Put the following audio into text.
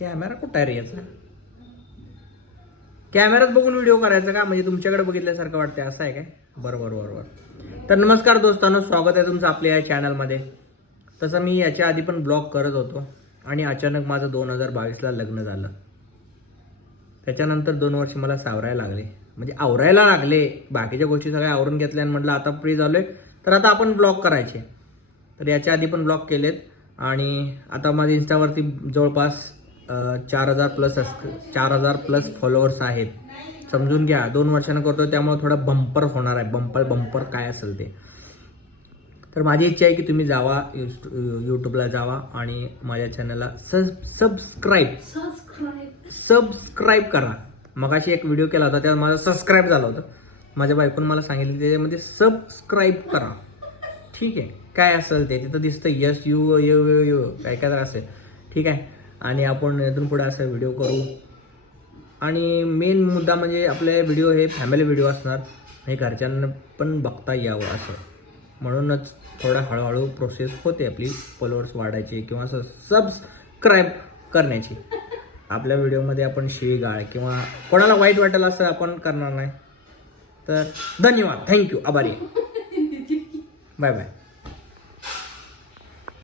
Camera कुठं आहे रे याचा? कॅमेऱ्यात बघून व्हिडिओ करायचा का? म्हणजे तुमच्याकडे बघितल्यासारखं वाटतंय असं आहे काय? बरं बरं बरं बरं. तर नमस्कार दोस्तांनो स्वागत आहे तुमचं आपल्या या चॅनलमध्ये तसं मी याच्या आधी पण ब्लॉग करत होतो आणि अचानक माझं दोन हजार बावीसला लग्न झालं. त्याच्यानंतर दोन वर्ष मला सावरायला लागले. म्हणजे आवरायला लागले. बाकीच्या गोष्टी सगळ्या आवरून घेतल्या आणि म्हटलं आता फ्री झालोय. तर आता आपण ब्लॉग करायचे. तर याच्या आधी पण ब्लॉग केलेत. आणि आता माझ्या इन्स्टावरती जवळपास चार हजार प्लस अस चार हजार प्लस फॉलोअर्स आहेत. समजून घ्या दोन वर्षानं करतो त्यामुळे थोडा बंपर होणार आहे. बंपर बंपर काय असेल ते. तर माझी इच्छा आहे की तुम्ही जावा यूट्यूबला जावा आणि माझ्या चॅनलला सब सबस्क्राईब सबस्क्राईब करा. मगाशी एक व्हिडिओ केला होता त्यात माझा सबस्क्राईब झालं होतं. माझ्या बायकोनं मला सांगितलं त्याच्यामध्ये सबस्क्राईब करा. ठीक आहे. काय असेल ते? तिथं दिसतं yes you you you you काय काय तर असेल. ठीक आहे. आणि आपण इथून पुढे असं व्हिडिओ करू. आणि मेन मुद्दा म्हणजे आपले व्हिडिओ हे फॅमिली व्हिडिओ असणार. हे घरच्यांना पण बघता यावं असं. म्हणूनच थोडा हळूहळू प्रोसेस होते आपली फॉलोअर्स वाढायची किंवा असं सबस्क्राईब करण्याची. आपल्या व्हिडिओमध्ये आपण शिवीगाळ किंवा कोणाला वाईट वाटेल असं आपण करणार नाही. तर धन्यवाद. थँक्यू आभारी बाय बाय